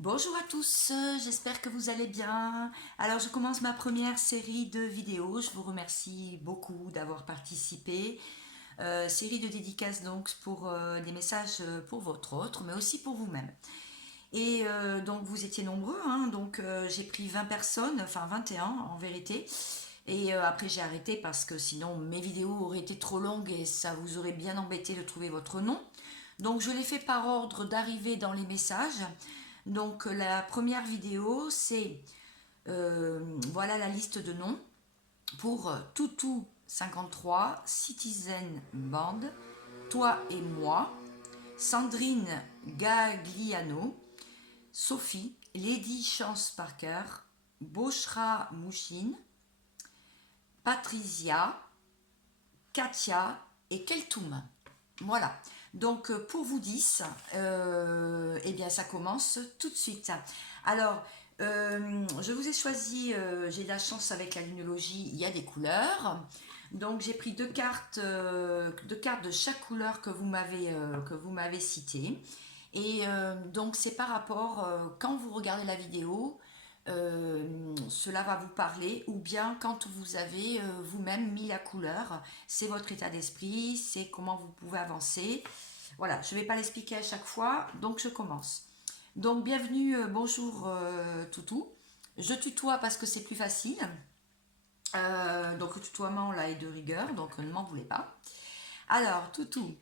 Bonjour à tous, j'espère que vous allez bien. Alors je commence ma première série de vidéos. Je vous remercie beaucoup d'avoir participé. Série de dédicaces donc pour des messages pour votre autre, mais aussi pour vous-même. Et donc vous étiez nombreux, hein, donc j'ai pris 20 personnes, enfin 21 en vérité. Et après j'ai arrêté parce que sinon mes vidéos auraient été trop longues et ça vous aurait bien embêté de trouver votre nom. Donc je l'ai fait par ordre d'arrivée dans les messages. Donc la première vidéo c'est voilà la liste de noms pour Toutou 53, Citizen Band, Toi et moi, Sandrine Gagliano, Sophie, Lady Chance Parker, Boshra Mouchine, Patricia, Katia et Keltoum. Voilà. Donc pour vous 10, eh bien ça commence tout de suite. Alors, je vous ai choisi, j'ai de la chance avec la linologie, il y a des couleurs. Donc j'ai pris deux cartes de chaque couleur que vous m'avez citée. Et donc c'est par rapport, quand vous regardez la vidéo, cela va vous parler, ou bien quand vous avez vous-même mis la couleur, c'est votre état d'esprit, c'est comment vous pouvez avancer. Voilà, je ne vais pas l'expliquer à chaque fois, donc je commence. Donc bienvenue, bonjour Toutou. Je tutoie parce que c'est plus facile. Donc le tutoiement là est de rigueur, donc ne m'en voulez pas. Alors Toutou,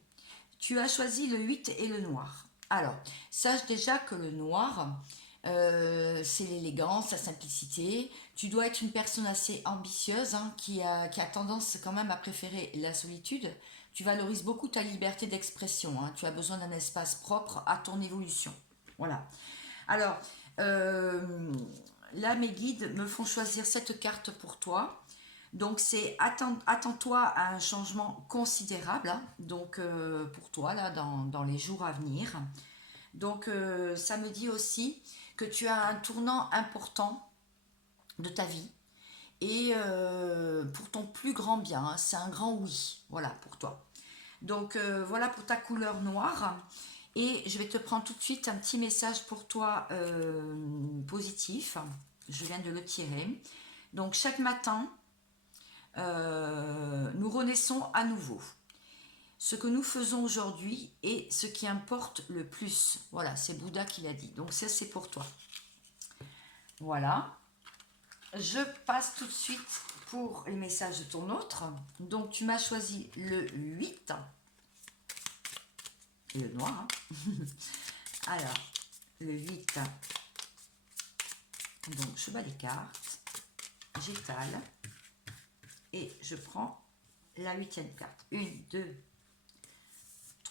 tu as choisi le 8 et le noir. Alors, sache déjà que le noir, c'est l'élégance, la simplicité. Tu dois être une personne assez ambitieuse, hein, qui a tendance quand même à préférer la solitude. Tu valorises beaucoup ta liberté d'expression, hein. Tu as besoin d'un espace propre à ton évolution. Voilà. Alors, euh, là, mes guides me font choisir cette carte pour toi. Donc c'est attends-toi à un changement considérable, hein, donc pour toi là dans les jours à venir. Donc ça me dit aussi que tu as un tournant important de ta vie et pour ton plus grand bien, hein, c'est un grand oui, voilà pour toi. Donc voilà pour ta couleur noire. Et je vais te prendre tout de suite un petit message pour toi positif. Je viens de le tirer. Donc chaque matin, nous renaissons à nouveau. Ce que nous faisons aujourd'hui est ce qui importe le plus. Voilà, c'est Bouddha qui l'a dit. Donc ça, c'est pour toi. Voilà. Je passe tout de suite pour les messages de ton autre. Donc tu m'as choisi le 8 et le noir. Hein. Alors, le 8. Donc je bats les cartes. J'étale. Et je prends la huitième carte. 1, 2,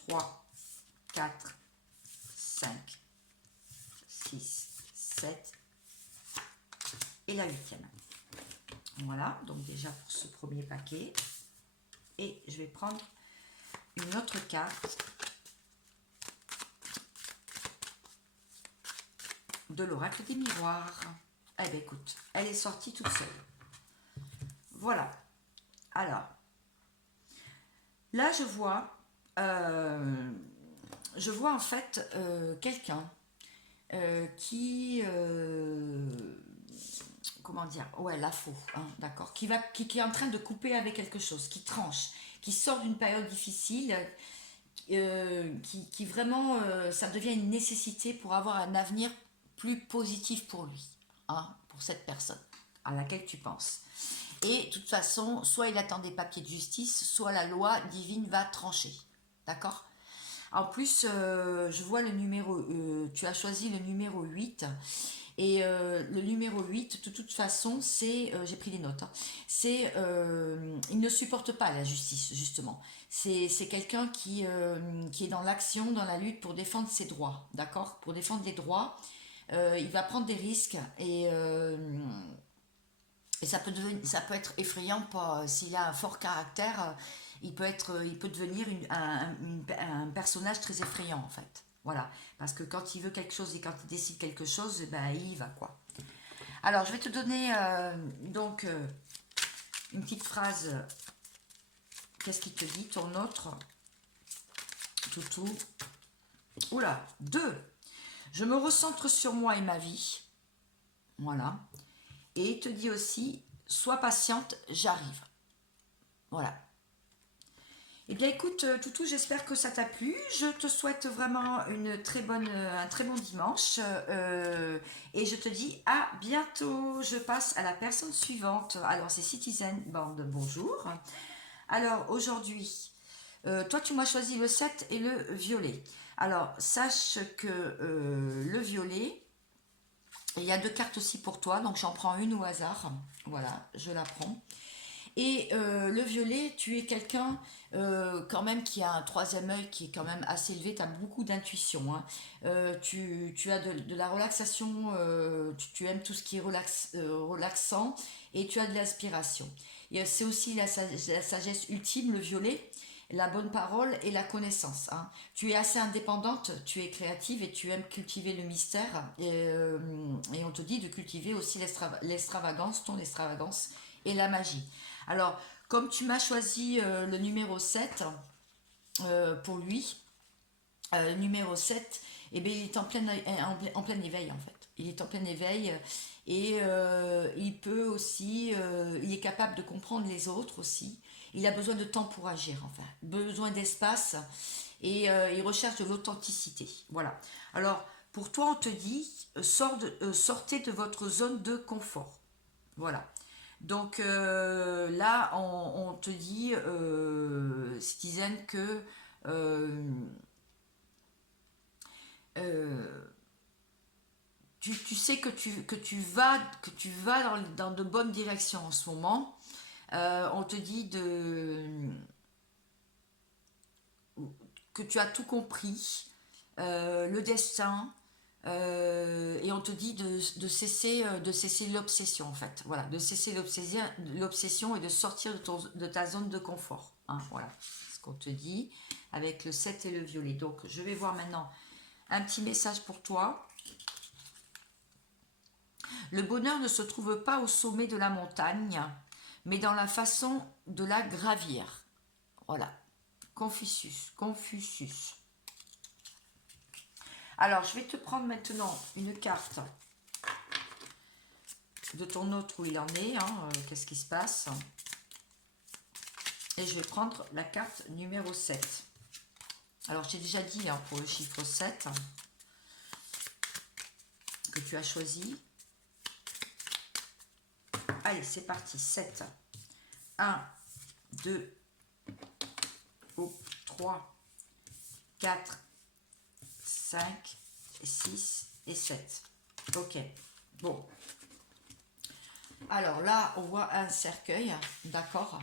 3, 4, 5, 6, 7 et la huitième. Voilà, donc déjà pour ce premier paquet. Et je vais prendre une autre carte de l'oracle des miroirs. Eh bien écoute, elle est sortie toute seule. Voilà. Alors, là je vois en fait quelqu'un qui comment dire, ouais, la faux, hein, d'accord, qui est en train de couper avec quelque chose, qui tranche, qui sort d'une période difficile, qui vraiment, ça devient une nécessité pour avoir un avenir plus positif pour lui, hein, pour cette personne à laquelle tu penses. Et de toute façon, soit il attend des papiers de justice, soit la loi divine va trancher, d'accord. En plus, je vois le numéro, tu as choisi le numéro 8. Et le numéro 8, de toute façon, c'est, j'ai pris des notes, hein, c'est, il ne supporte pas la justice, justement. C'est quelqu'un qui est dans l'action, dans la lutte pour défendre ses droits, d'accord. Pour défendre les droits, il va prendre des risques et ça peut être effrayant s'il a un fort caractère. Il peut devenir un personnage très effrayant en fait. Voilà, parce que quand il veut quelque chose et quand il décide quelque chose, eh ben, il y va quoi. Alors, je vais te donner une petite phrase. Qu'est-ce qu'il te dit, ton autre toutou? Oula, 2. Je me recentre sur moi et ma vie. Voilà. Et il te dit aussi, sois patiente, j'arrive. Voilà. Eh bien écoute, Toutou, j'espère que ça t'a plu. Je te souhaite vraiment un très bon dimanche. Et je te dis à bientôt. Je passe à la personne suivante. Alors c'est Citizen Band, bonjour. Alors aujourd'hui, toi tu m'as choisi le 7 et le violet. Alors sache que le violet, il y a 2 cartes aussi pour toi, donc j'en prends une au hasard. Voilà, je la prends. Et le violet, tu es quelqu'un quand même qui a un troisième œil qui est quand même assez élevé, tu as beaucoup d'intuition. Hein. Tu as de la relaxation, tu aimes tout ce qui est relaxant et tu as de l'inspiration. Et c'est aussi la sagesse ultime, le violet, la bonne parole et la connaissance. Hein. Tu es assez indépendante, tu es créative et tu aimes cultiver le mystère. Et on te dit de cultiver aussi l'extravagance, ton extravagance et la magie. Alors, comme tu m'as choisi le numéro 7 pour lui, le numéro 7, eh bien, il est en plein éveil en fait. Il est en plein éveil et il peut aussi, il est capable de comprendre les autres aussi. Il a besoin de temps pour agir, enfin, besoin d'espace et il recherche de l'authenticité. Voilà. Alors, pour toi, on te dit, sortez de votre zone de confort. Voilà. Donc là, on te dit, Citizen, que euh, euh, tu sais que tu vas dans de bonnes directions en ce moment. On te dit que tu as tout compris, le destin, et on te dit de cesser l'obsession en fait. Voilà, de cesser l'obsession et de sortir de ta zone de confort. Hein, voilà ce qu'on te dit avec le 7 et le violet. Donc je vais voir maintenant un petit message pour toi. Le bonheur ne se trouve pas au sommet de la montagne, mais dans la façon de la gravir. Voilà. Confucius. Alors, je vais te prendre maintenant une carte de ton autre où il en est. Hein, qu'est-ce qui se passe? Et je vais prendre la carte numéro 7. Alors, j'ai déjà dit hein, pour le chiffre 7 que tu as choisi. Allez, c'est parti. 7. 1, 2, 3, 4, 5, 6 et 7. Ok. Bon. Alors là, on voit un cercueil. D'accord.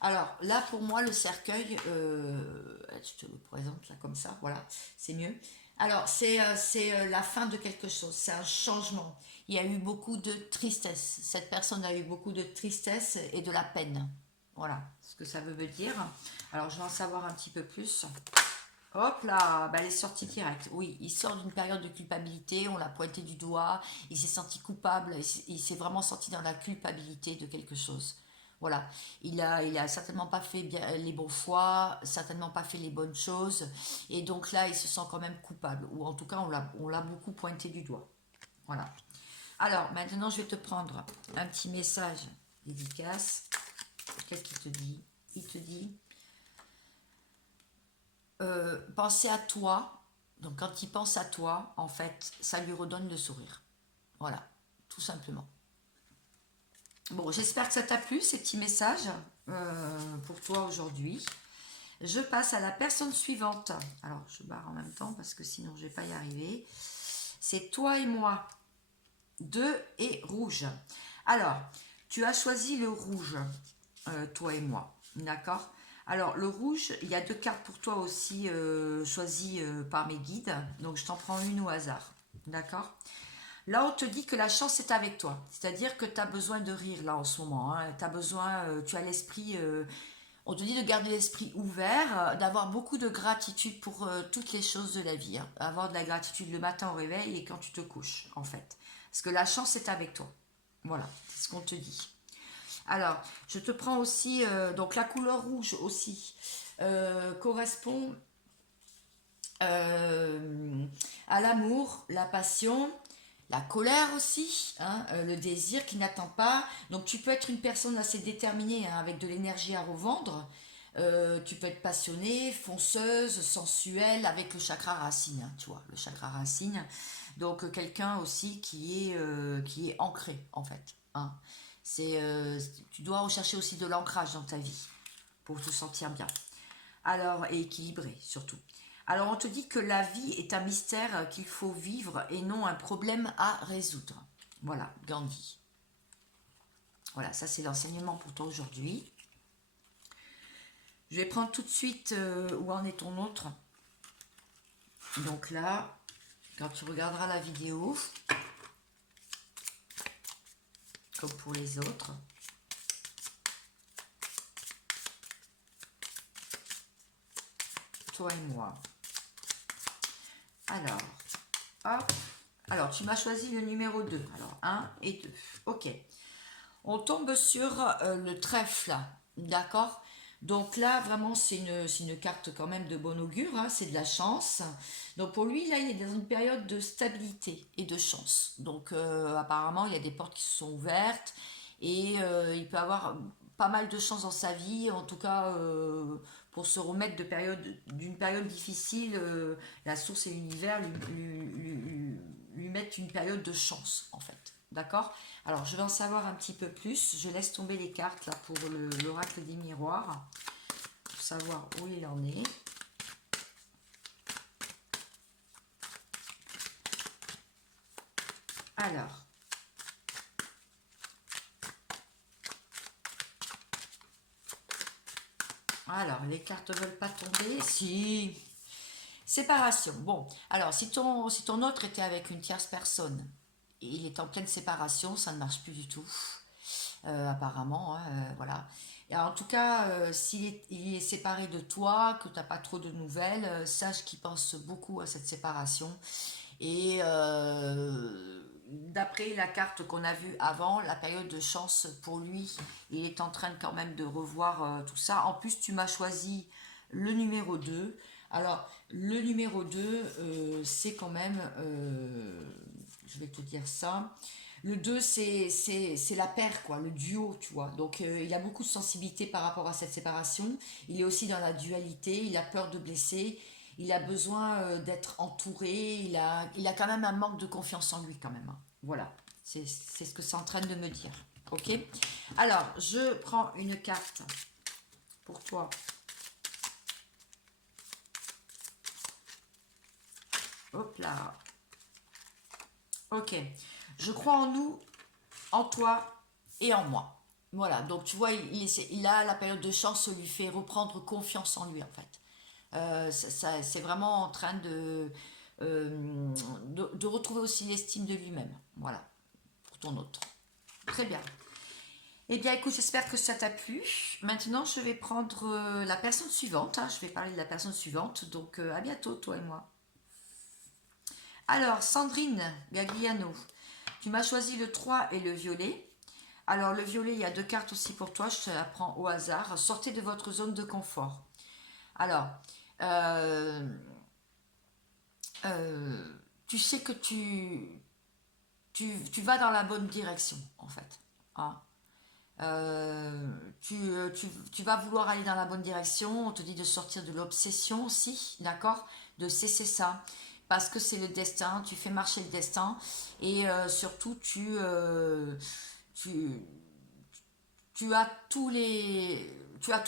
Alors là, pour moi, le cercueil, je te le présente là comme ça, voilà, c'est mieux. Alors, c'est la fin de quelque chose, c'est un changement. Il y a eu beaucoup de tristesse. Cette personne a eu beaucoup de tristesse et de la peine. Voilà ce que ça veut me dire. Alors, je vais en savoir un petit peu plus. Hop là, bah, elle est sortie direct. Oui, il sort d'une période de culpabilité, on l'a pointé du doigt, il s'est senti coupable, il s'est vraiment senti dans la culpabilité de quelque chose. Voilà, il a certainement pas fait bien les bons choix, certainement pas fait les bonnes choses, et donc là, il se sent quand même coupable, ou en tout cas, on l'a beaucoup pointé du doigt. Voilà. Alors, maintenant, je vais te prendre un petit message dédicace. Qu'est-ce qu'il te dit? Il te dit penser à toi. Donc quand il pense à toi, en fait, ça lui redonne le sourire. Voilà, tout simplement. Bon, j'espère que ça t'a plu, ces petits messages pour toi aujourd'hui. Je passe à la personne suivante. Alors, je barre en même temps parce que sinon je ne vais pas y arriver. C'est toi et moi. 2 et rouge. Alors, tu as choisi le rouge, toi et moi. D'accord? Alors, le rouge, il y a 2 cartes pour toi aussi choisies par mes guides. Donc, je t'en prends une au hasard. D'accord? Là, on te dit que la chance est avec toi. C'est-à-dire que tu as besoin de rire là en ce moment. Hein. Tu as besoin, tu as l'esprit. On te dit de garder l'esprit ouvert, d'avoir beaucoup de gratitude pour toutes les choses de la vie. Hein. Avoir de la gratitude le matin au réveil et quand tu te couches, en fait. Parce que la chance est avec toi. Voilà, c'est ce qu'on te dit. Alors, je te prends aussi, donc la couleur rouge aussi correspond à l'amour, la passion, la colère aussi, hein, le désir qui n'attend pas. Donc tu peux être une personne assez déterminée, hein, avec de l'énergie à revendre. Tu peux être passionnée, fonceuse, sensuelle, avec le chakra racine, hein, tu vois, le chakra racine. Donc quelqu'un aussi qui est ancré en fait, hein. Tu dois rechercher aussi de l'ancrage dans ta vie pour te sentir bien. Alors, et équilibré surtout. Alors, on te dit que la vie est un mystère qu'il faut vivre et non un problème à résoudre. Voilà, Gandhi. Voilà, ça c'est l'enseignement pour toi aujourd'hui. Je vais prendre tout de suite où en est ton autre. Donc là, quand tu regarderas la vidéo, comme pour les autres, toi et moi. Alors, hop. Alors, tu m'as choisi le numéro 2. Alors, un et 2. Ok. On tombe sur le trèfle, d'accord? Donc là, vraiment, c'est une carte quand même de bon augure, hein, c'est de la chance. Donc pour lui, là, il est dans une période de stabilité et de chance. Donc apparemment, il y a des portes qui se sont ouvertes et il peut avoir pas mal de chance dans sa vie, en tout cas pour se remettre d'une période difficile, la source et l'univers lui mettent une période de chance, en fait. D'accord? Alors, je vais en savoir un petit peu plus. Je laisse tomber les cartes là pour l'oracle des miroirs, pour savoir où il en est. Alors, les cartes ne veulent pas tomber. Si. Séparation. Bon, alors si ton autre était avec une tierce personne et il est en pleine séparation, ça ne marche plus du tout. Apparemment, hein, voilà. Et en tout cas, s'il est séparé de toi, que tu n'as pas trop de nouvelles, sache qu'il pense beaucoup à cette séparation. Et d'après la carte qu'on a vue avant, la période de chance pour lui, il est en train quand même de revoir tout ça. En plus, tu m'as choisi le numéro 2. Alors, le numéro 2, c'est quand même, je vais te dire ça, le 2, c'est la paire, quoi, le duo, tu vois. Donc, il a beaucoup de sensibilité par rapport à cette séparation. Il est aussi dans la dualité, il a peur de blesser, il a besoin d'être entouré, il a quand même un manque de confiance en lui, quand même, hein. Voilà, c'est ce que c'est en train de me dire. Ok? Alors, je prends une carte pour toi. Hop là. Ok. Je crois en nous, en toi et en moi. Voilà, donc tu vois, il a la période de chance, ça lui fait reprendre confiance en lui en fait. C'est vraiment en train de retrouver aussi l'estime de lui-même. Voilà, pour ton autre. Très bien. Eh bien, écoute, j'espère que ça t'a plu. Maintenant, je vais prendre la personne suivante, hein. Je vais parler de la personne suivante. Donc, à bientôt, toi et moi. Alors, Sandrine Gagliano, tu m'as choisi le 3 et le violet. Alors, le violet, il y a deux cartes aussi pour toi, je te la prends au hasard. Sortez de votre zone de confort. Alors, euh, tu sais que tu vas dans la bonne direction, en fait, hein. Tu vas vouloir aller dans la bonne direction. On te dit de sortir de l'obsession aussi, d'accord? De cesser ça. Parce que c'est le destin, tu fais marcher le destin. Et surtout, tu, tu as tout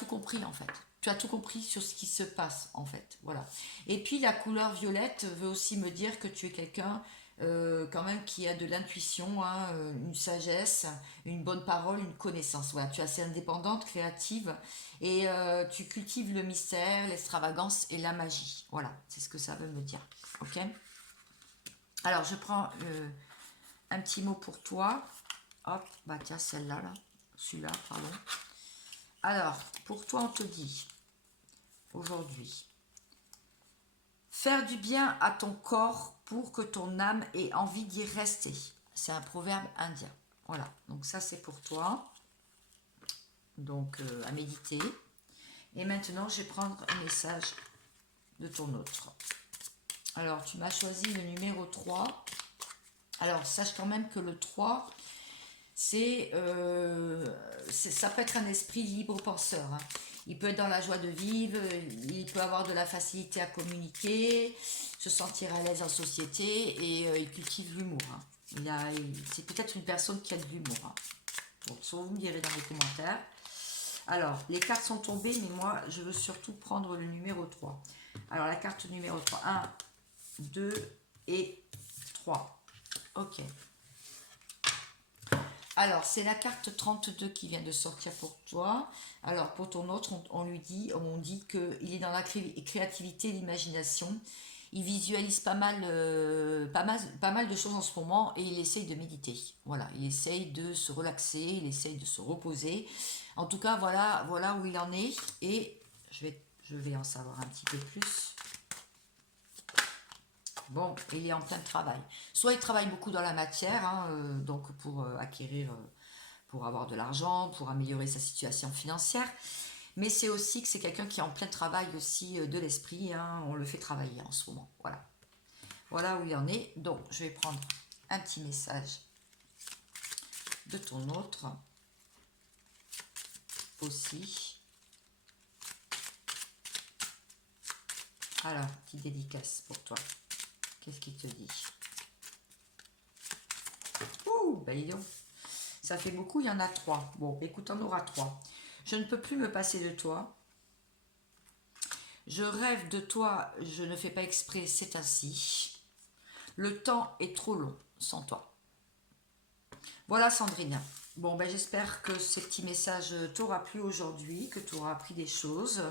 compris en fait. Tu as tout compris sur ce qui se passe en fait. Voilà. Et puis la couleur violette veut aussi me dire que tu es quelqu'un quand même qui a de l'intuition, hein, une sagesse, une bonne parole, une connaissance. Voilà, tu es assez indépendante, créative et tu cultives le mystère, l'extravagance et la magie. Voilà, c'est ce que ça veut me dire. Ok. Alors je prends un petit mot pour toi. Hop, bah tiens celle-là là, celui-là, pardon. Alors, pour toi, on te dit aujourd'hui, faire du bien à ton corps pour que ton âme ait envie d'y rester. C'est un proverbe indien. Voilà, donc ça c'est pour toi. Donc à méditer. Et maintenant, je vais prendre un message de ton autre. Alors, tu m'as choisi le numéro 3. Alors, sache quand même que le 3, ça peut être un esprit libre penseur, hein. Il peut être dans la joie de vivre, il peut avoir de la facilité à communiquer, se sentir à l'aise en société et il cultive l'humour, hein. C'est peut-être une personne qui a de l'humour, hein. Donc, soit vous me direz dans les commentaires. Alors, les cartes sont tombées, mais moi, je veux surtout prendre le numéro 3. Alors, la carte numéro 3, 1, 2 et 3. Ok. Alors, c'est la carte 32 qui vient de sortir pour toi. Alors, pour ton autre, on dit qu'il est dans la créativité, l'imagination. Il visualise pas mal de choses en ce moment et il essaye de méditer. Voilà, il essaye de se relaxer, il essaye de se reposer. En tout cas, voilà où il en est et je vais en savoir un petit peu plus. Bon, il est en plein travail. Soit il travaille beaucoup dans la matière, hein, donc pour acquérir, pour avoir de l'argent, pour améliorer sa situation financière. Mais c'est aussi que c'est quelqu'un qui est en plein travail aussi de l'esprit, hein, on le fait travailler en ce moment. Voilà. Voilà où il en est. Donc, je vais prendre un petit message de ton autre aussi. Alors, petite dédicace pour toi. Qu'est-ce qu'il te dit? Ouh, bah dis donc. Ça fait beaucoup, il y en a 3. Bon, écoute, on aura 3. Je ne peux plus me passer de toi. Je rêve de toi, je ne fais pas exprès, c'est ainsi. Le temps est trop long sans toi. Voilà Sandrine. Bon, ben j'espère que ces petits messages t'aura plu aujourd'hui, que tu auras appris des choses.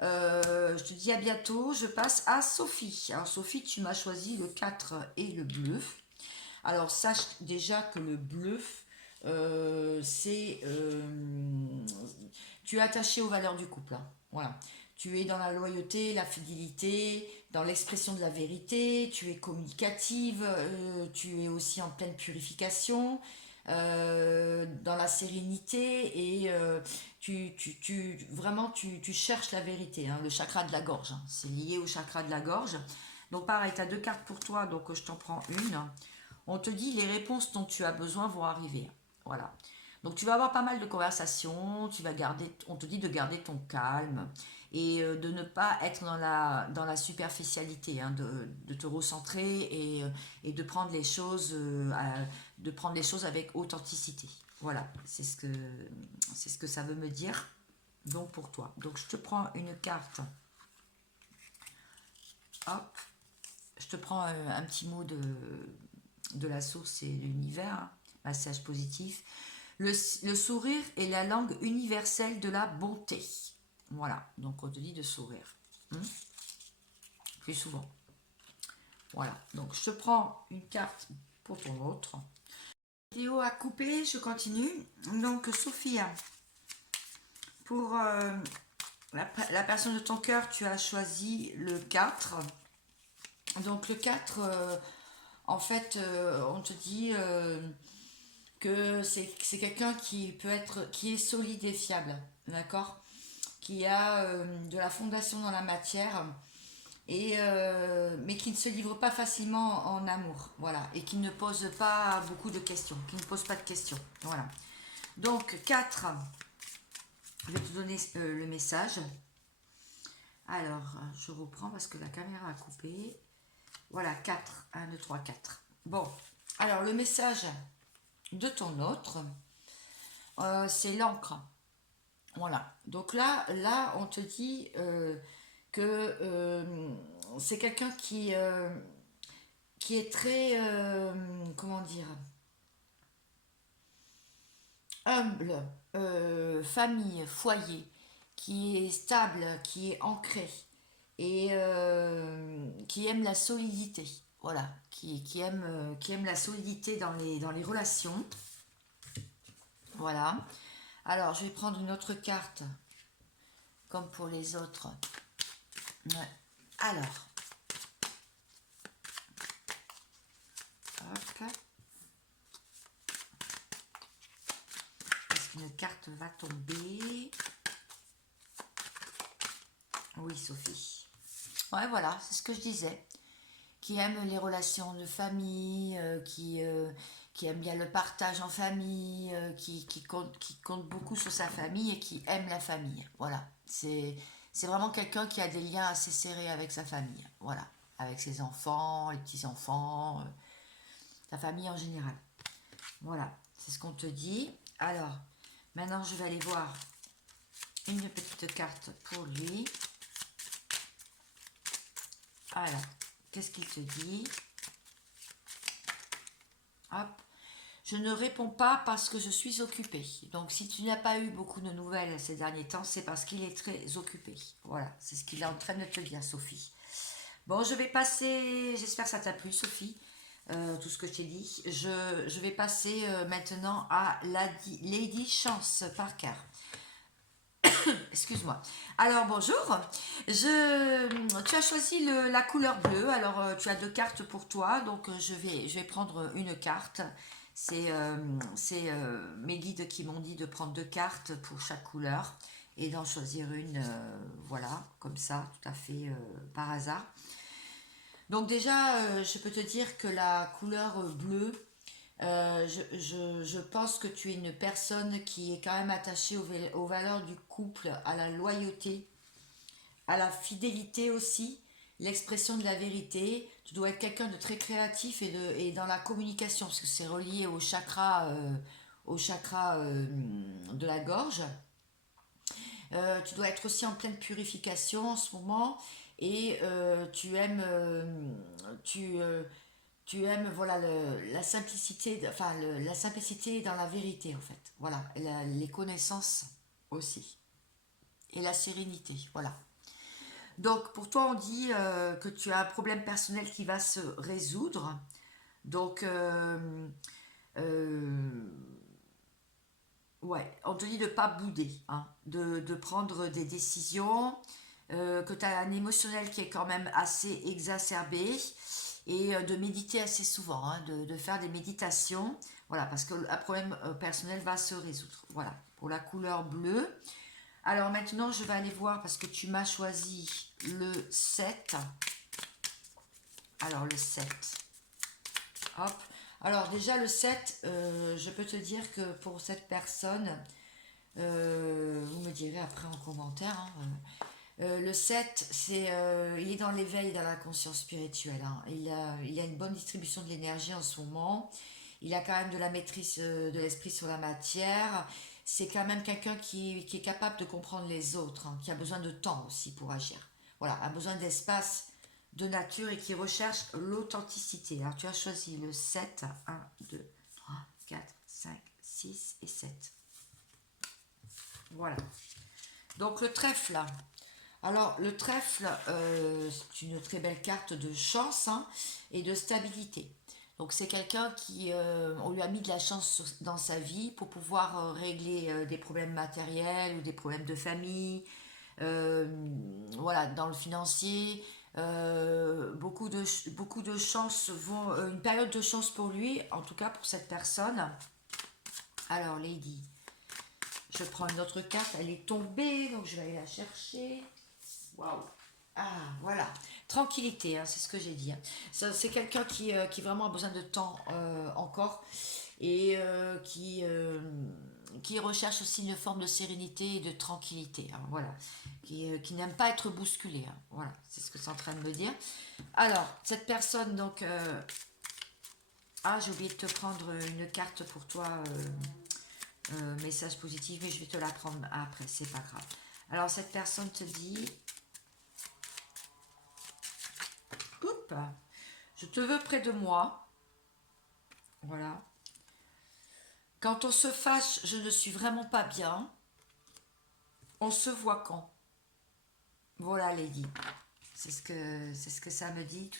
Je te dis à bientôt. Je passe à Sophie. Alors Sophie, tu m'as choisi le 4 et le bleu. Alors sache déjà que le bleu, c'est... tu es attaché aux valeurs du couple, hein. Voilà. Tu es dans la loyauté, la fidélité, dans l'expression de la vérité, tu es communicative, tu es aussi en pleine purification, dans la sérénité et vraiment tu cherches la vérité, hein, le chakra de la gorge, hein. C'est lié au chakra de la gorge. Donc pareil, tu as 2 cartes pour toi, donc je t'en prends une. On te dit les réponses dont tu as besoin vont arriver. Voilà. Donc tu vas avoir pas mal de conversations, on te dit de garder ton calme et de ne pas être dans la superficialité, hein, de te recentrer et de prendre les choses avec authenticité. Voilà, c'est ce que ça veut me dire. Donc pour toi. Donc je te prends une carte. Hop. Je te prends un petit mot de la source et de l'univers, hein. Message positif. Le sourire est la langue universelle de la bonté. Voilà, donc on te dit de sourire. Plus souvent. Voilà, donc je te prends une carte pour ton autre. Vidéo à couper, je continue. Donc Sophia, pour la personne de ton cœur, tu as choisi le 4. Donc le 4, en fait, on te dit que c'est quelqu'un qui est solide et fiable, d'accord, qui a de la fondation dans la matière mais qui ne se livre pas facilement en amour, voilà, et qui ne pose pas beaucoup de questions, qui ne pose pas de questions, voilà. Donc 4, je vais te donner le message. Alors je reprends parce que la caméra a coupé. Voilà, 4, 1, 2, 3, 4. Bon, alors le message de ton autre, c'est l'encre. Voilà. Donc là, on te dit que c'est quelqu'un qui est très, comment dire, humble, famille, foyer, qui est stable, qui est ancré et qui aime la solidité. Voilà, qui aime la solidité dans les relations. Voilà. Alors, je vais prendre une autre carte, comme pour les autres. Ouais. Alors, hop. Est-ce qu'une carte va tomber? Oui, Sophie. Ouais, voilà, c'est ce que je disais. qui aime les relations de famille, qui aime bien le partage en famille, qui compte beaucoup sur sa famille et qui aime la famille. Voilà, c'est vraiment quelqu'un qui a des liens assez serrés avec sa famille. Voilà, avec ses enfants, les petits-enfants, sa famille en général. Voilà, c'est ce qu'on te dit. Alors, maintenant je vais aller voir une petite carte pour lui. Alors, qu'est-ce qu'il te dit? Hop. Je ne réponds pas parce que je suis occupée. Donc, si tu n'as pas eu beaucoup de nouvelles ces derniers temps, c'est parce qu'il est très occupé. Voilà, c'est ce qu'il est en train de te dire, Sophie. Bon, je vais passer... J'espère que ça t'a plu, Sophie, tout ce que je t'ai dit. Je vais passer maintenant à Lady Chance Parker. Excuse-moi. Alors bonjour. Tu as choisi la couleur bleue. Alors tu as deux cartes pour toi. Donc je vais prendre une carte. C'est mes guides qui m'ont dit de prendre deux cartes pour chaque couleur et d'en choisir une. Voilà, comme ça, tout à fait par hasard. Donc déjà, je peux te dire que la couleur bleue, je pense que tu es une personne qui est quand même attachée aux valeurs du couple, à la loyauté, à la fidélité aussi, l'expression de la vérité. Tu dois être quelqu'un de très créatif et dans la communication, parce que c'est relié au chakra de la gorge. Tu dois être aussi en pleine purification en ce moment et tu aimes voilà la simplicité, enfin la simplicité dans la vérité en fait. Voilà, les connaissances aussi et la sérénité. Voilà. Donc pour toi on dit que tu as un problème personnel qui va se résoudre. Donc euh, ouais, on te dit de ne pas bouder, hein, de prendre des décisions, que tu as un émotionnel qui est quand même assez exacerbé et de méditer assez souvent, hein, de faire des méditations, voilà, parce que un problème personnel va se résoudre. Voilà, pour la couleur bleue. Alors maintenant, je vais aller voir parce que tu m'as choisi le 7. Alors le 7. Hop. Alors déjà le 7, je peux te dire que pour cette personne, vous me direz après en commentaire, hein, le 7, il est dans l'éveil, dans la conscience spirituelle, hein. Il a une bonne distribution de l'énergie en ce moment. Il a quand même de la maîtrise de l'esprit sur la matière. C'est quand même quelqu'un qui est capable de comprendre les autres, hein, qui a besoin de temps aussi pour agir. Voilà, a besoin d'espace, de nature et qui recherche l'authenticité. Alors tu as choisi le 7, 1, 2, 3, 4, 5, 6 et 7. Voilà. Donc le trèfle, là. Alors, le trèfle, c'est une très belle carte de chance, hein, et de stabilité. Donc, c'est quelqu'un qui, on lui a mis de la chance dans sa vie pour pouvoir régler des problèmes matériels ou des problèmes de famille, euh, voilà, dans le financier. Beaucoup de chance vont, une période de chance pour lui, en tout cas pour cette personne. Alors, Lady, je prends une autre carte, elle est tombée, donc je vais aller la chercher. Waouh! Ah, voilà. Tranquillité, hein, c'est ce que j'ai dit, hein. C'est quelqu'un qui vraiment a besoin de temps encore et qui recherche aussi une forme de sérénité et de tranquillité, hein, voilà. Qui n'aime pas être bousculé, hein, voilà, c'est ce que c'est en train de me dire. Alors, cette personne, donc... ah, j'ai oublié de te prendre une carte pour toi, message positif, mais je vais te la prendre après, c'est pas grave. Alors, cette personne te dit... Oups, je te veux près de moi. Voilà. Quand on se fâche, je ne suis vraiment pas bien. On se voit quand? Voilà, Lady. C'est ce que ça me dit.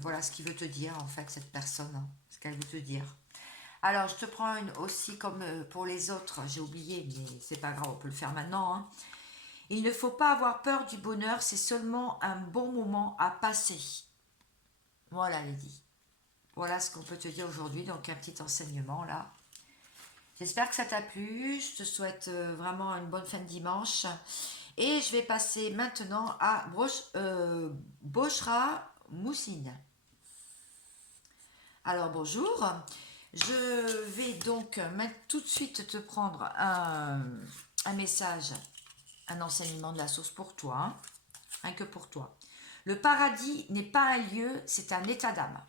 Voilà ce qu'il veut te dire, en fait, cette personne, hein, ce qu'elle veut te dire. Alors, je te prends une aussi comme pour les autres. J'ai oublié, mais c'est pas grave, on peut le faire maintenant, hein. Il ne faut pas avoir peur du bonheur, c'est seulement un bon moment à passer. Voilà, Lady. Voilà ce qu'on peut te dire aujourd'hui, donc un petit enseignement là. J'espère que ça t'a plu, je te souhaite vraiment une bonne fin de dimanche. Et je vais passer maintenant à Bochra Moussine. Alors bonjour, je vais donc tout de suite te prendre un message, un enseignement de la source pour toi, hein, rien que pour toi. Le paradis n'est pas un lieu, c'est un état d'âme.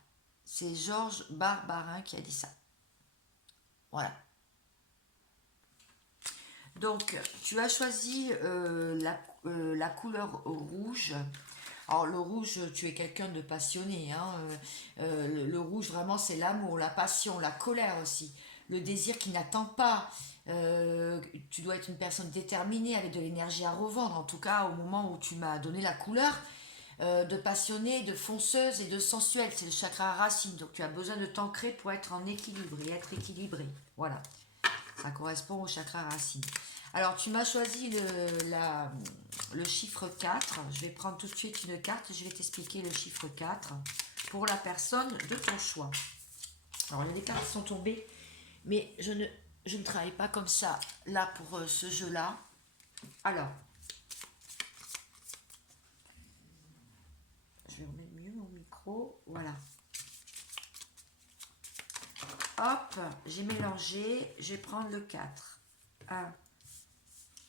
C'est Georges Barbarin qui a dit ça. Voilà. Donc, tu as choisi la couleur rouge. Alors, le rouge, tu es quelqu'un de passionné, hein. Le rouge, vraiment, c'est l'amour, la passion, la colère aussi. Le désir qui n'attend pas. Tu dois être une personne déterminée avec de l'énergie à revendre. En tout cas, au moment où tu m'as donné la couleur, de passionnée, de fonceuse et de sensuelle. C'est le chakra racine. Donc, tu as besoin de t'ancrer pour être en équilibre et être équilibré. Voilà. Ça correspond au chakra racine. Alors, tu m'as choisi le chiffre 4. Je vais prendre tout de suite une carte et je vais t'expliquer le chiffre 4 pour la personne de ton choix. Alors, il y a des cartes qui sont tombées, mais je ne travaille pas comme ça là pour ce jeu-là. Alors, je vais remettre mieux mon micro. Voilà. Hop, j'ai mélangé. Je vais prendre le 4. 1,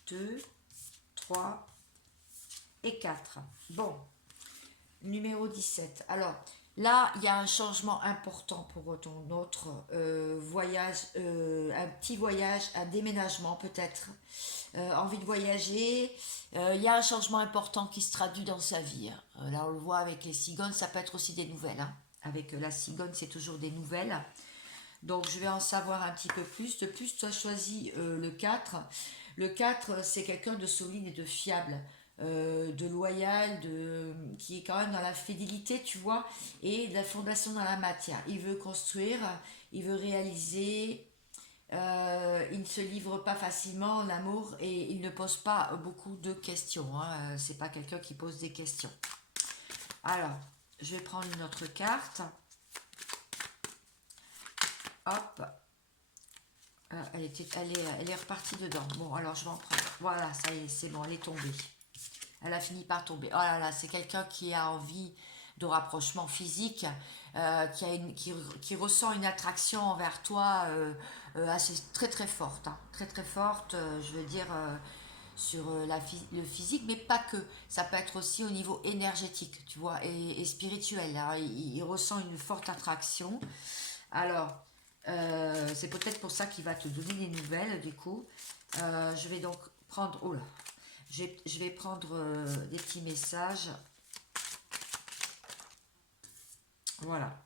2, 3 et 4. Bon, numéro 17. Alors, là, il y a un changement important pour ton autre voyage, un petit voyage, un déménagement peut-être, envie de voyager. Il y a un changement important qui se traduit dans sa vie, hein. Là, on le voit avec les cigognes, ça peut être aussi des nouvelles, hein. Avec la cigogne, c'est toujours des nouvelles. Donc, je vais en savoir un petit peu plus. De plus, tu as choisi le 4. Le 4, c'est quelqu'un de solide et de fiable, de loyal, qui est quand même dans la fidélité, tu vois, et de la fondation dans la matière. Il veut construire, il veut réaliser, il ne se livre pas facilement en amour et il ne pose pas beaucoup de questions, hein. C'est pas quelqu'un qui pose des questions. Alors, je vais prendre une autre carte. Hop, elle est repartie dedans. Bon, alors je vais en prendre. Voilà, ça y est, c'est bon, elle est tombée. Elle a fini par tomber. Oh là là, c'est quelqu'un qui a envie de rapprochement physique, qui ressent une attraction envers toi assez très très forte, hein. Très très forte, je veux dire, sur le physique, mais pas que. Ça peut être aussi au niveau énergétique, tu vois, et spirituel, hein. Il ressent une forte attraction. Alors, c'est peut-être pour ça qu'il va te donner des nouvelles, du coup. Je vais donc prendre... Oh là, je vais prendre des petits messages. Voilà.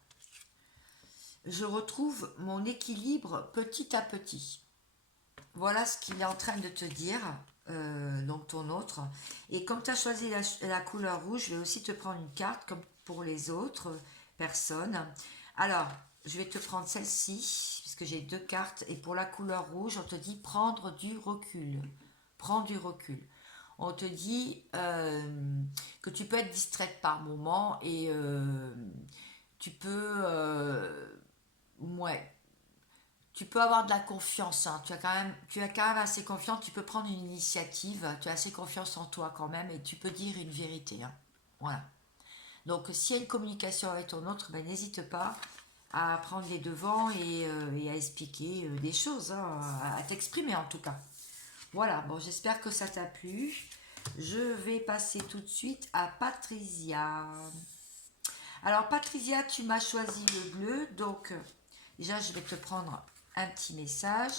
Je retrouve mon équilibre petit à petit. Voilà ce qu'il est en train de te dire, donc ton autre. Et comme tu as choisi la couleur rouge, je vais aussi te prendre une carte, comme pour les autres personnes. Alors, je vais te prendre celle-ci, puisque j'ai deux cartes. Et pour la couleur rouge, on te dit prendre du recul. Prends du recul. On te dit que tu peux être distraite par moment et tu peux... ouais, tu peux avoir de la confiance, hein. Tu es quand même assez confiante, tu peux prendre une initiative, tu as assez confiance en toi quand même et tu peux dire une vérité, hein. Voilà. Donc s'il y a une communication avec ton autre, ben, n'hésite pas à prendre les devants et à expliquer des choses, hein, à t'exprimer en tout cas. Voilà, bon, j'espère que ça t'a plu. Je vais passer tout de suite à Patricia. Alors Patricia, tu m'as choisi le bleu, donc déjà je vais te prendre un petit message.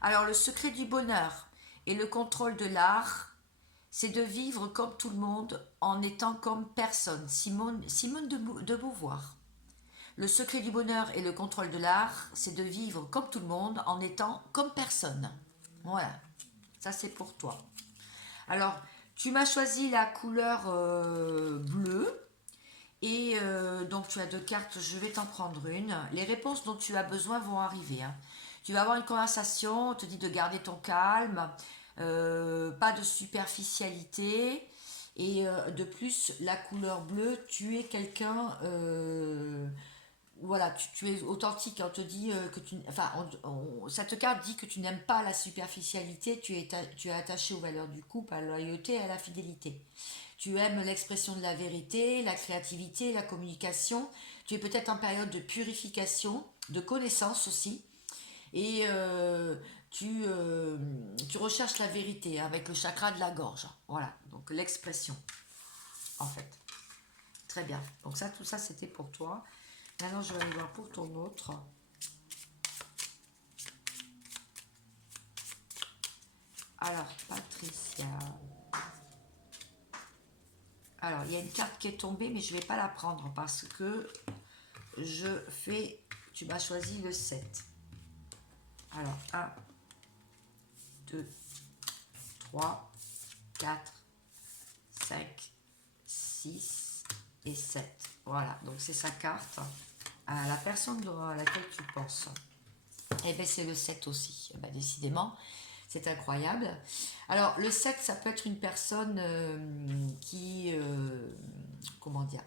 Alors le secret du bonheur et le contrôle de l'art, c'est de vivre comme tout le monde en étant comme personne. Simone de Beauvoir. Le secret du bonheur et le contrôle de l'art, c'est de vivre comme tout le monde en étant comme personne. Voilà, ça c'est pour toi. Alors, tu m'as choisi la couleur bleue. Et donc tu as deux cartes, je vais t'en prendre une. Les réponses dont tu as besoin vont arriver, hein. Tu vas avoir une conversation, on te dit de garder ton calme, pas de superficialité. Et de plus, la couleur bleue, tu es quelqu'un... voilà, tu es authentique, on te dit que tu, enfin, cette carte dit que tu n'aimes pas la superficialité, tu es attaché aux valeurs du couple, à la loyauté et à la fidélité. Tu aimes l'expression de la vérité, la créativité, la communication. Tu es peut-être en période de purification, de connaissance aussi, et tu recherches la vérité avec le chakra de la gorge. Voilà, donc l'expression, en fait. Très bien. Donc ça, tout ça, c'était pour toi. Maintenant, je vais aller voir pour ton autre. Alors, Patricia. Alors, il y a une carte qui est tombée, mais je ne vais pas la prendre parce que je fais... Tu m'as choisi le 7. Alors, 1, 2, 3, 4, 5, 6 et 7. Voilà, donc c'est sa carte. À la personne à laquelle tu penses. Et bien, c'est le 7 aussi. Eh ben, décidément, c'est incroyable. Alors, le 7, ça peut être une personne qui... comment dire,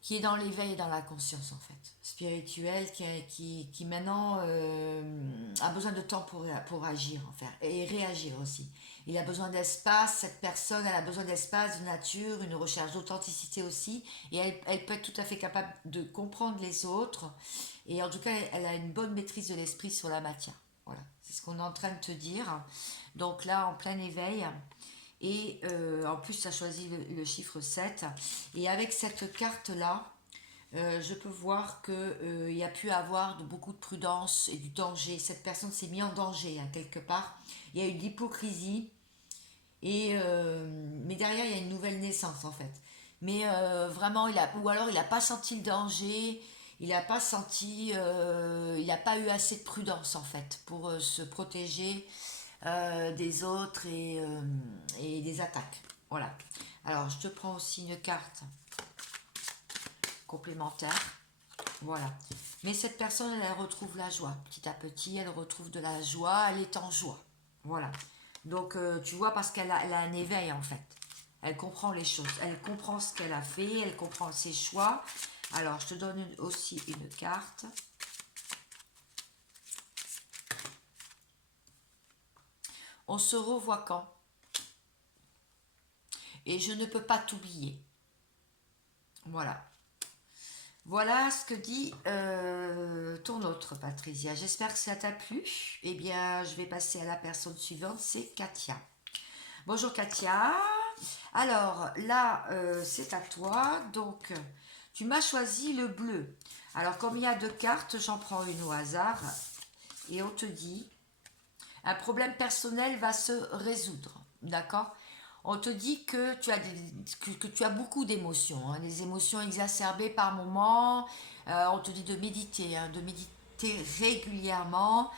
qui est dans l'éveil et dans la conscience en fait, spirituelle, qui maintenant a besoin de temps pour agir en fait, et réagir aussi. Il a besoin d'espace, cette personne elle a besoin d'espace, de nature, une recherche d'authenticité aussi, et elle peut être tout à fait capable de comprendre les autres, et en tout cas elle a une bonne maîtrise de l'esprit sur la matière. Voilà, c'est ce qu'on est en train de te dire. Donc là, en plein éveil, et en plus, tu as choisi le chiffre 7. Et avec cette carte-là, je peux voir qu'il y a pu avoir beaucoup de prudence et du danger. Cette personne s'est mise en danger, hein, quelque part. Il y a eu de l'hypocrisie. Mais derrière, il y a une nouvelle naissance, en fait. Mais vraiment, ou alors il n'a pas senti le danger. Il n'a pas senti... il n'a pas eu assez de prudence, en fait, pour se protéger des autres et des attaques. Voilà. Alors, je te prends aussi une carte complémentaire. Voilà. Mais cette personne, elle retrouve la joie. Petit à petit, elle retrouve de la joie. Elle est en joie. Voilà. Donc, tu vois, parce elle a un éveil, en fait. Elle comprend les choses. Elle comprend ce qu'elle a fait. Elle comprend ses choix. Alors, je te donne aussi une carte. On se revoit quand? Et je ne peux pas t'oublier. Voilà. Voilà ce que dit ton autre, Patricia. J'espère que ça t'a plu. Eh bien, je vais passer à la personne suivante, c'est Katia. Bonjour Katia. Alors là, c'est à toi. Donc, tu m'as choisi le bleu. Alors, comme il y a deux cartes, j'en prends une au hasard. Et on te dit, un problème personnel va se résoudre. D'accord? On te dit que tu as beaucoup d'émotions, hein, des émotions exacerbées par moments. On te dit de méditer, hein, de méditer régulièrement,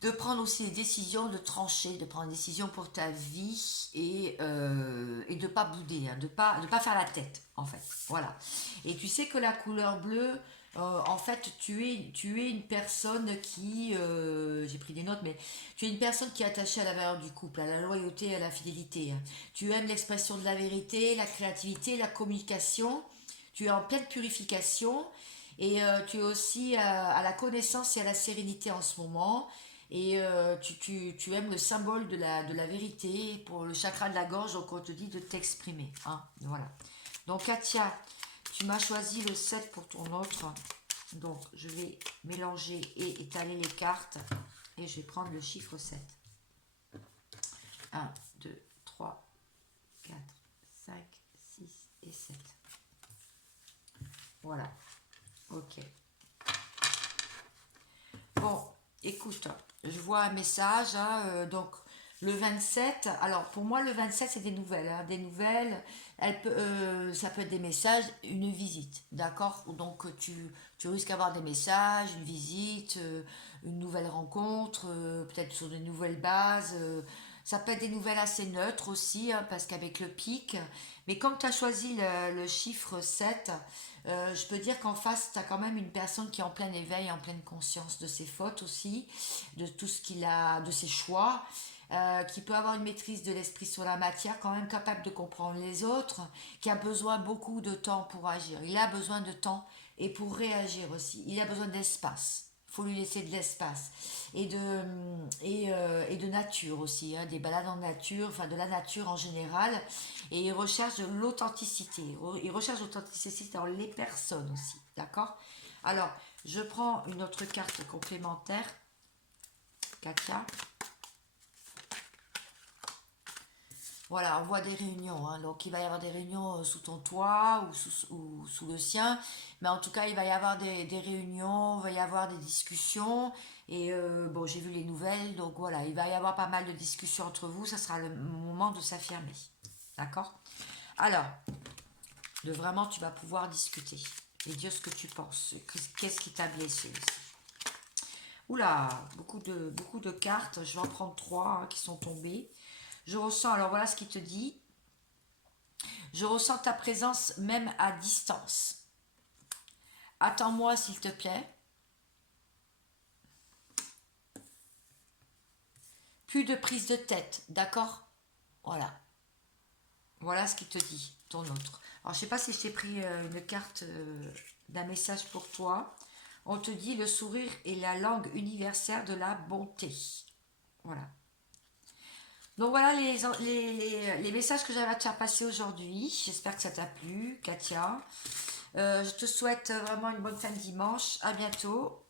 de prendre aussi des décisions, de trancher, de prendre des décisions pour ta vie et de ne pas bouder, hein, de pas faire la tête, en fait. Voilà. Et tu sais que la couleur bleue, en fait, tu es une personne qui, j'ai pris des notes, mais tu es une personne qui est attachée à la valeur du couple, à la loyauté, et à la fidélité, hein. Tu aimes l'expression de la vérité, la créativité, la communication. Tu es en pleine purification et tu es aussi à la connaissance et à la sérénité en ce moment. Et tu aimes le symbole de la vérité pour le chakra de la gorge, donc on te dit de t'exprimer, hein, voilà. Donc Katia, tu m'as choisi le 7 pour ton autre. Donc je vais mélanger et étaler les cartes. Et je vais prendre le chiffre 7. 1, 2, 3, 4, 5, 6 et 7. Voilà. Ok. Bon, écoute, je vois un message, hein, donc le 27, alors pour moi le 27 c'est des nouvelles, hein, des nouvelles, ça peut être des messages, une visite, d'accord? Donc tu risques d'avoir des messages, une visite, une nouvelle rencontre, peut-être sur de nouvelles bases, ça peut être des nouvelles assez neutres aussi, hein, parce qu'avec le pic, mais comme tu as choisi le chiffre 7, je peux dire qu'en face, tu as quand même une personne qui est en plein éveil, en pleine conscience de ses fautes aussi, de tout ce qu'il a, de ses choix, qui peut avoir une maîtrise de l'esprit sur la matière, quand même capable de comprendre les autres, qui a besoin beaucoup de temps pour agir. Il a besoin de temps et pour réagir aussi. Il a besoin d'espace. Il faut lui laisser de l'espace et de nature aussi, hein, des balades en nature, enfin de la nature en général. Et il recherche de l'authenticité. Il recherche l'authenticité dans les personnes aussi, d'accord? Alors, je prends une autre carte complémentaire, Katia. Voilà, on voit des réunions, hein. Donc il va y avoir des réunions sous ton toit ou sous le sien, mais en tout cas il va y avoir des réunions, il va y avoir des discussions, et bon, j'ai vu les nouvelles, donc voilà, il va y avoir pas mal de discussions entre vous, ça sera le moment de s'affirmer, d'accord? Alors, de vraiment tu vas pouvoir discuter et dire ce que tu penses, qu'est-ce qui t'a blessé aussi. Oula, beaucoup de cartes, je vais en prendre trois, hein, qui sont tombées. Je ressens, alors voilà ce qu'il te dit. Je ressens ta présence même à distance. Attends-moi s'il te plaît. Plus de prise de tête, d'accord? Voilà. Voilà ce qu'il te dit, ton autre. Alors je sais pas si je t'ai pris une carte d'un message pour toi. On te dit le sourire est la langue universelle de la bonté. Voilà. Donc voilà les messages que j'avais à te faire passer aujourd'hui. J'espère que ça t'a plu, Katia. Je te souhaite vraiment une bonne fin de dimanche. À bientôt.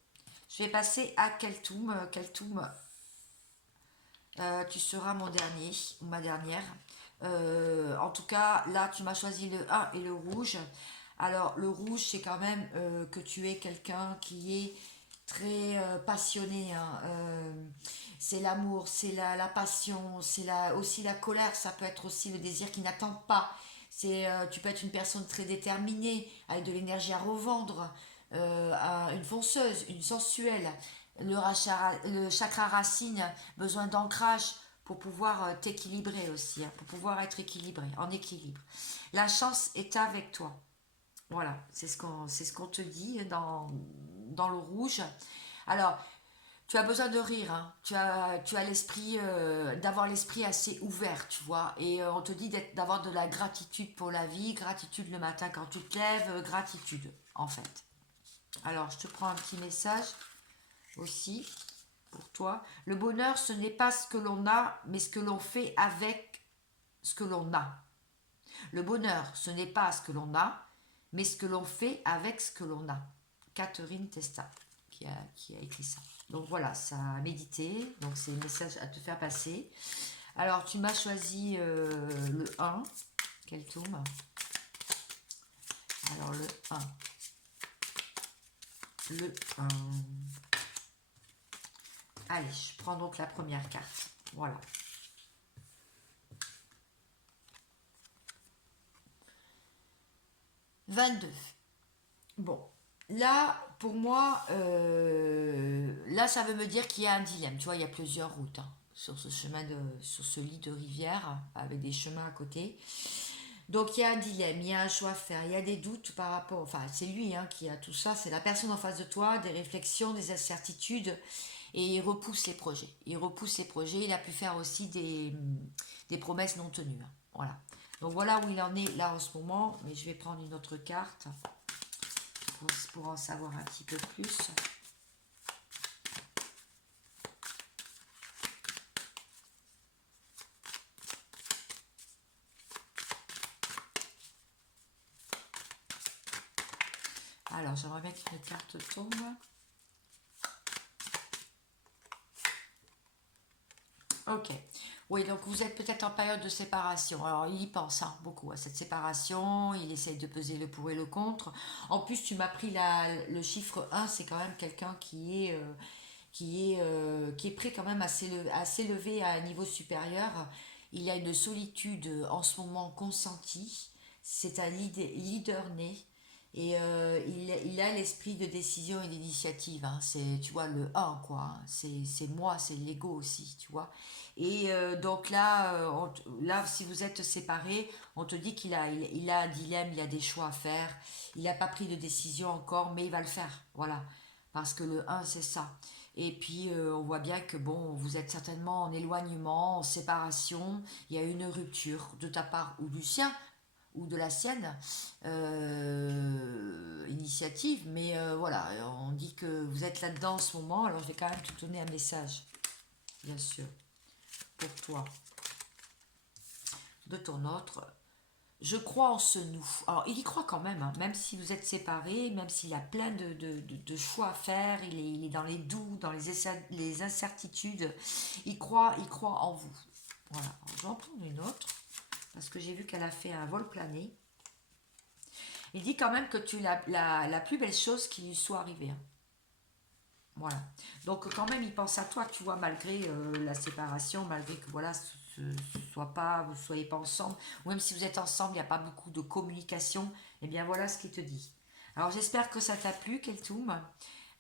Je vais passer à Keltoum. Keltoum, tu seras mon dernier ou ma dernière. En tout cas, là, tu m'as choisi le 1 et le rouge. Alors, le rouge, c'est quand même que tu es quelqu'un qui est très passionné, hein. C'est l'amour, c'est la passion, c'est aussi la colère. Ça peut être aussi le désir qui n'attend pas. Tu peux être une personne très déterminée, avec de l'énergie à revendre, une fonceuse, une sensuelle. Le chakra racine, besoin d'ancrage pour pouvoir t'équilibrer aussi, hein, pour pouvoir être équilibré, en équilibre. La chance est avec toi. Voilà, c'est ce qu'on te dit dans le rouge. Alors, tu as besoin de rire, hein. Tu as l'esprit, d'avoir l'esprit assez ouvert, tu vois. Et on te dit d'avoir de la gratitude pour la vie, gratitude le matin quand tu te lèves, gratitude, en fait. Alors, je te prends un petit message aussi pour toi. Le bonheur, ce n'est pas ce que l'on a, mais ce que l'on fait avec ce que l'on a. Le bonheur, ce n'est pas ce que l'on a, mais ce que l'on fait avec ce que l'on a. Catherine Testa qui a écrit ça. Donc voilà, ça a médité, donc c'est un message à te faire passer. Alors tu m'as choisi le 1, quel tourne. Alors le 1. Le 1. Allez, je prends donc la première carte. Voilà. « 22. Bon, là, pour moi, là, ça veut me dire qu'il y a un dilemme. Tu vois, il y a plusieurs routes, hein, sur sur ce lit de rivière, avec des chemins à côté. Donc, il y a un dilemme, il y a un choix à faire, il y a des doutes par rapport... Enfin, c'est lui, hein, qui a tout ça, c'est la personne en face de toi, des réflexions, des incertitudes, et il repousse les projets. Il repousse les projets, il a pu faire aussi des promesses non tenues, hein. Voilà. Donc, voilà où il en est là en ce moment, mais je vais prendre une autre carte pour en savoir un petit peu plus. Alors, j'aimerais bien qu'une carte tombe. Ok. Oui, donc vous êtes peut-être en période de séparation. Alors, il y pense, hein, beaucoup à cette séparation. Il essaye de peser le pour et le contre. En plus, tu m'as pris le chiffre 1. C'est quand même quelqu'un qui est prêt quand même à s'élever à un niveau supérieur. Il a une solitude en ce moment consentie. C'est un leader né. Et il a l'esprit de décision et d'initiative, hein. C'est, tu vois, le un quoi, hein. C'est moi, c'est l'ego aussi, tu vois. Et donc là, là, si vous êtes séparés, on te dit il a un dilemme, il a des choix à faire. Il n'a pas pris de décision encore, mais il va le faire. Voilà. Parce que le un c'est ça. Et puis, on voit bien que, bon, vous êtes certainement en éloignement, en séparation. Il y a une rupture de ta part ou du sien, ou de la sienne initiative, mais voilà, on dit que vous êtes là-dedans en ce moment, alors je vais quand même te donner un message, bien sûr, pour toi, de ton autre. Je crois en ce nous. Alors, il y croit quand même, hein, même si vous êtes séparés, même s'il y a plein de choix à faire, il est dans les doutes, dans les incertitudes, il croit en vous. Voilà, alors, je vais en prendre une autre, parce que j'ai vu qu'elle a fait un vol plané. Il dit quand même que tu es la plus belle chose qui lui soit arrivée, hein. Voilà. Donc quand même, il pense à toi, tu vois, malgré la séparation, malgré que voilà, vous soyez pas ensemble, ou même si vous êtes ensemble, il n'y a pas beaucoup de communication, et bien voilà ce qu'il te dit. Alors j'espère que ça t'a plu, Keltoum.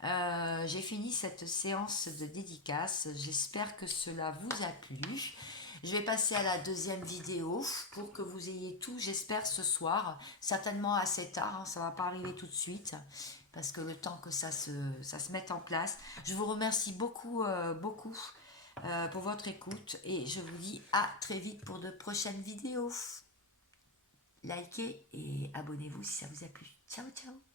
J'ai fini cette séance de dédicace. J'espère que cela vous a plu. Je vais passer à la deuxième vidéo pour que vous ayez tout, j'espère, ce soir. Certainement assez tard, hein, ça ne va pas arriver tout de suite parce que le temps que ça se mette en place. Je vous remercie beaucoup, beaucoup pour votre écoute et je vous dis à très vite pour de prochaines vidéos. Likez et abonnez-vous si ça vous a plu. Ciao, ciao!